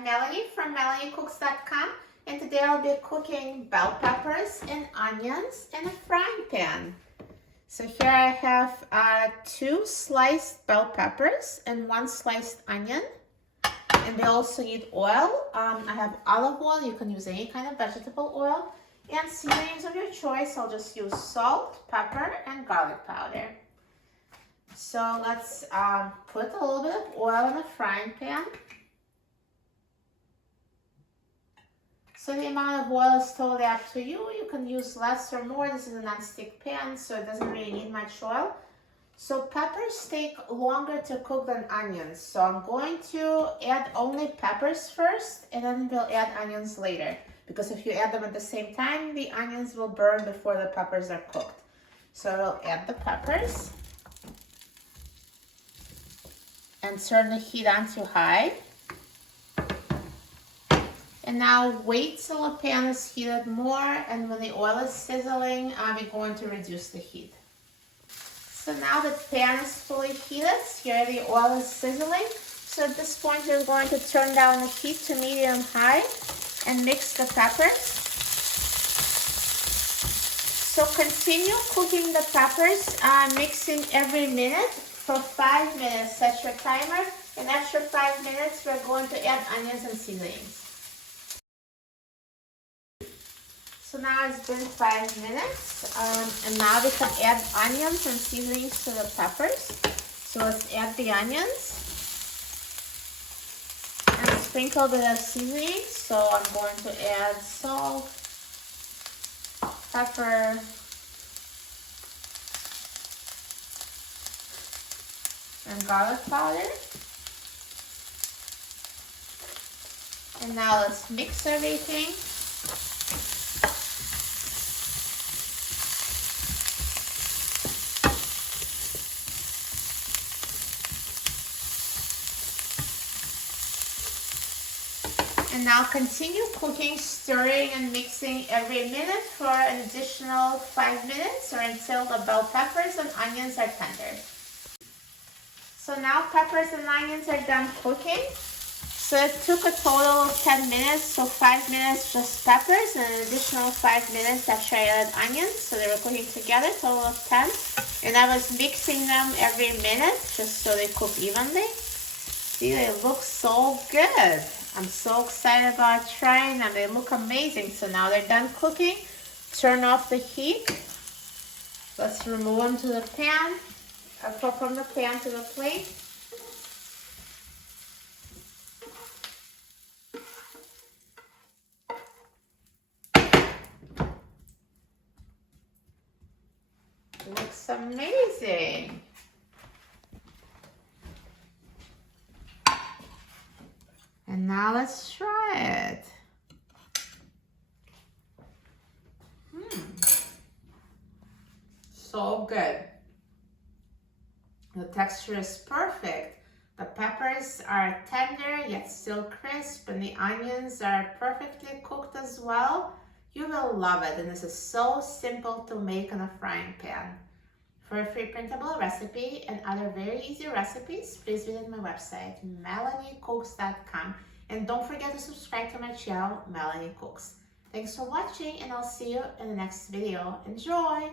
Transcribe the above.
I'm Melanie from MelanieCooks.com, and today I'll be cooking bell peppers and onions in a frying pan. So here I have 2 sliced bell peppers and 1 sliced onion, and they also need oil. I have olive oil. You can use any kind of vegetable oil, and seasonings of your choice. I'll just use salt, pepper, and garlic powder. So let's put a little bit of oil in the frying pan. So the amount of oil is totally up to you. You can use less or more. This is a non-stick pan, so it doesn't really need much oil. So peppers take longer to cook than onions. So I'm going to add only peppers first, and then we'll add onions later. Because if you add them at the same time, the onions will burn before the peppers are cooked. So we'll add the peppers. And turn the heat on to high. And now wait till the pan is heated more, and when the oil is sizzling, we're going to reduce the heat. So now the pan is fully heated, here the oil is sizzling. So at this point we're going to turn down the heat to medium-high and mix the peppers. So continue cooking the peppers, mixing every minute for 5 minutes. Set your timer, and after 5 minutes we're going to add onions and seasonings. So now it's been 5 minutes, and now we can add onions and seasonings to the peppers. So let's add the onions and sprinkle a bit of seasoning. So I'm going to add salt, pepper, and garlic powder. And now let's mix everything. And now continue cooking, stirring and mixing every minute for an additional 5 minutes, or until the bell peppers and onions are tender. So now peppers and onions are done cooking. So it took a total of 10 minutes, so 5 minutes just peppers and an additional 5 minutes after I added onions. So they were cooking together, total of 10. And I was mixing them every minute just so they cook evenly. See, they look so good. I'm so excited about trying them. They look amazing. So now they're done cooking. Turn off the heat. Let's remove them to the pan. From the pan to the plate. Looks amazing. And now let's try it. So good. The texture is perfect. The peppers are tender yet still crisp, and the onions are perfectly cooked as well. You will love it, and this is so simple to make in a frying pan. For a free printable recipe and other very easy recipes, please visit my website, MelanieCooks.com. And don't forget to subscribe to my channel, Melanie Cooks. Thanks for watching, and I'll see you in the next video. Enjoy!